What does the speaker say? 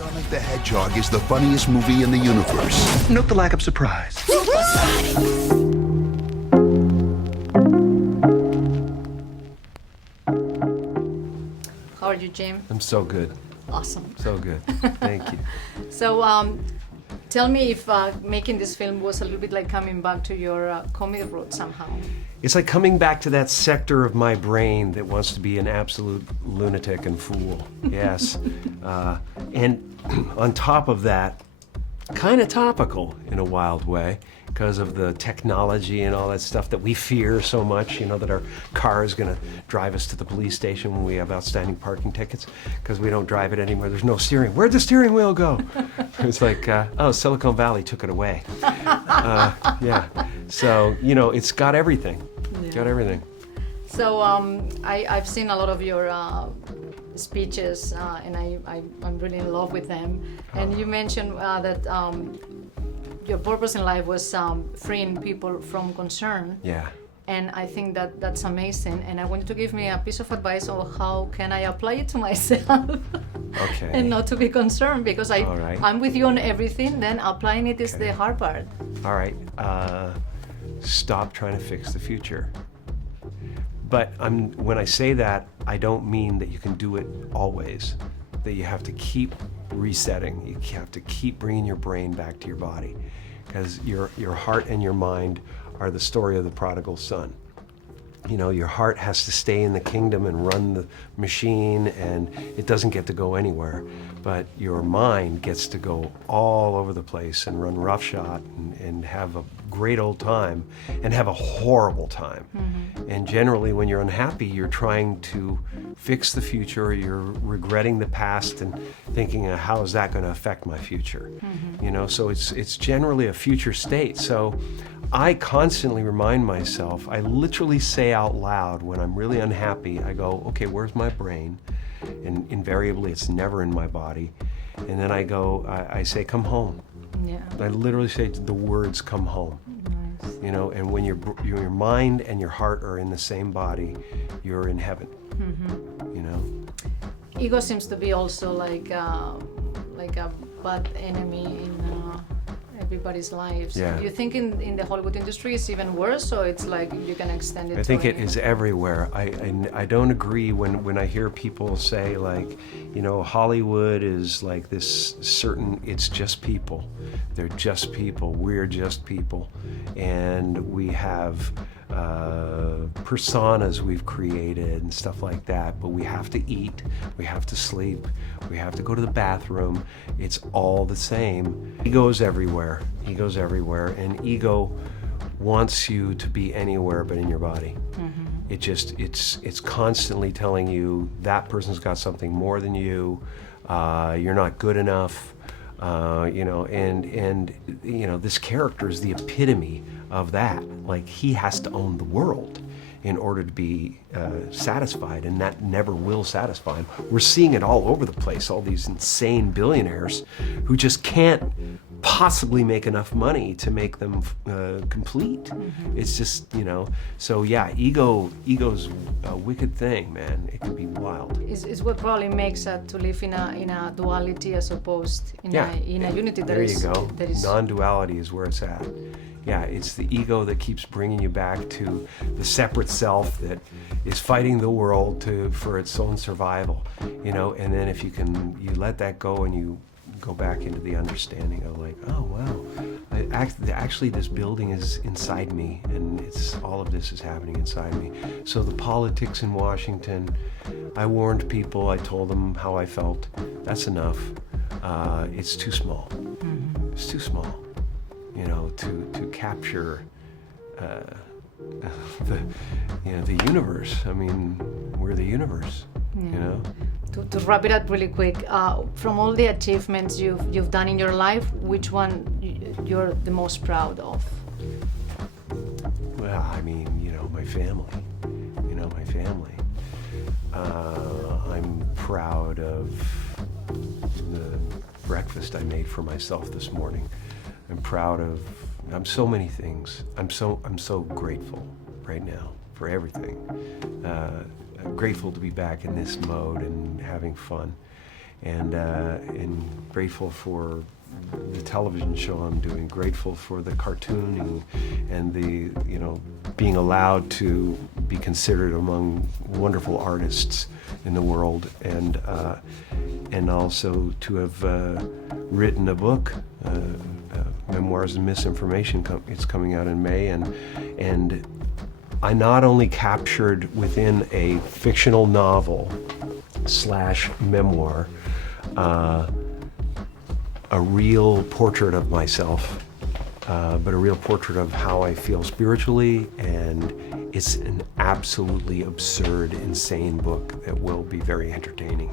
Sonic the Hedgehog is the funniest movie in the universe. Note the lack of surprise. How are you, Jim? I'm so good. Awesome. So good. Thank you. So, tell me if making this film was a little bit like coming back to your comedy route somehow. It's like coming back to that sector of my brain that wants to be an absolute lunatic and fool. Yes. And on top of that, kind of topical in a wild way because of the technology and all that stuff that we fear so much, you know, that our car is going to drive us to the police station when we have outstanding parking tickets because we don't drive it anymore. There's no steering. Where'd the steering wheel go? It's like, oh, Silicon Valley took it away. Yeah. So, you know, it's got everything. Yeah. Got everything. So I've seen a lot of your speeches and I'm really in love with them. And you mentioned that your purpose in life was freeing people from concern. Yeah. And I think that that's amazing. And I want you to give me a piece of advice on how can I apply it to myself. Okay. And not to be concerned because All right. I'm with you on everything. Then applying it is the hard part. All right. Stop trying to fix the future. But when I say that, I don't mean that you can do it always. That you have to keep resetting. You have to keep bringing your brain back to your body, because your heart and your mind are the story of the prodigal son. You know, your heart has to stay in the kingdom and run the machine, and it doesn't get to go anywhere. But your mind gets to go all over the place and run roughshod and have a great old time and have a horrible time. Mm-hmm. And generally, when you're unhappy, you're trying to fix the future, or you're regretting the past and thinking, how is that going to affect my future? Mm-hmm. You know, so it's generally a future state. So I constantly remind myself, I literally say out loud when I'm really unhappy, I go, okay, where's my brain? And invariably it's never in my body. And then I go, I say, come home. Yeah. I literally say the words, come home. Nice. You know, and when your mind and your heart are in the same body, you're in heaven. Mm-hmm. You know? Ego seems to be also like a bad enemy in everybody's lives. Yeah. Do you think in the Hollywood industry it's even worse, or it's like you can extend it I think to it is everywhere. I don't agree when I hear people say, like, you know, Hollywood is like this certain, it's just people. They're just people. We're just people. And we have personas we've created and stuff like that, but we have to eat, we have to sleep, we have to go to the bathroom. It's all the same. Ego's everywhere. Ego's everywhere, and ego wants you to be anywhere but in your body. Mm-hmm. It's constantly telling you that person's got something more than you. You're not good enough. You know, and you know, this character is the epitome of that. Like, he has to own the world in order to be satisfied, and that never will satisfy him. We're seeing it all over the place, all these insane billionaires who just can't possibly make enough money to make them complete. Mm-hmm. It's just, you know, so yeah, ego's a wicked thing, man. It can be wild. Is what probably makes to live in a duality as opposed in a unity. There you go. Non-duality is where it's at. Yeah, it's the ego that keeps bringing you back to the separate self that is fighting the world for its own survival, you know. And then if you let that go and you go back into the understanding of, like, oh wow, actually this building is inside me, and all of this is happening inside me. So the politics in Washington, I warned people, I told them how I felt. That's enough. It's too small. Mm-hmm. It's too small, you know, to capture the universe. I mean, we're the universe. Yeah. You know. To wrap it up really quick, from all the achievements you've done in your life, which one you're the most proud of? Well, I mean, you know, my family. You know, my family. I'm proud of the breakfast I made for myself this morning. I'm so many things. I'm so grateful right now for everything. I'm grateful to be back in this mode and having fun, and grateful for the television show I'm doing, grateful for the cartooning and the, being allowed to be considered among wonderful artists in the world, and also to have written a book, Memoirs and Misinformation. It's coming out in May, and I not only captured within a fictional novel / memoir a real portrait of myself, but a real portrait of how I feel spiritually, and it's an absolutely absurd, insane book that will be very entertaining.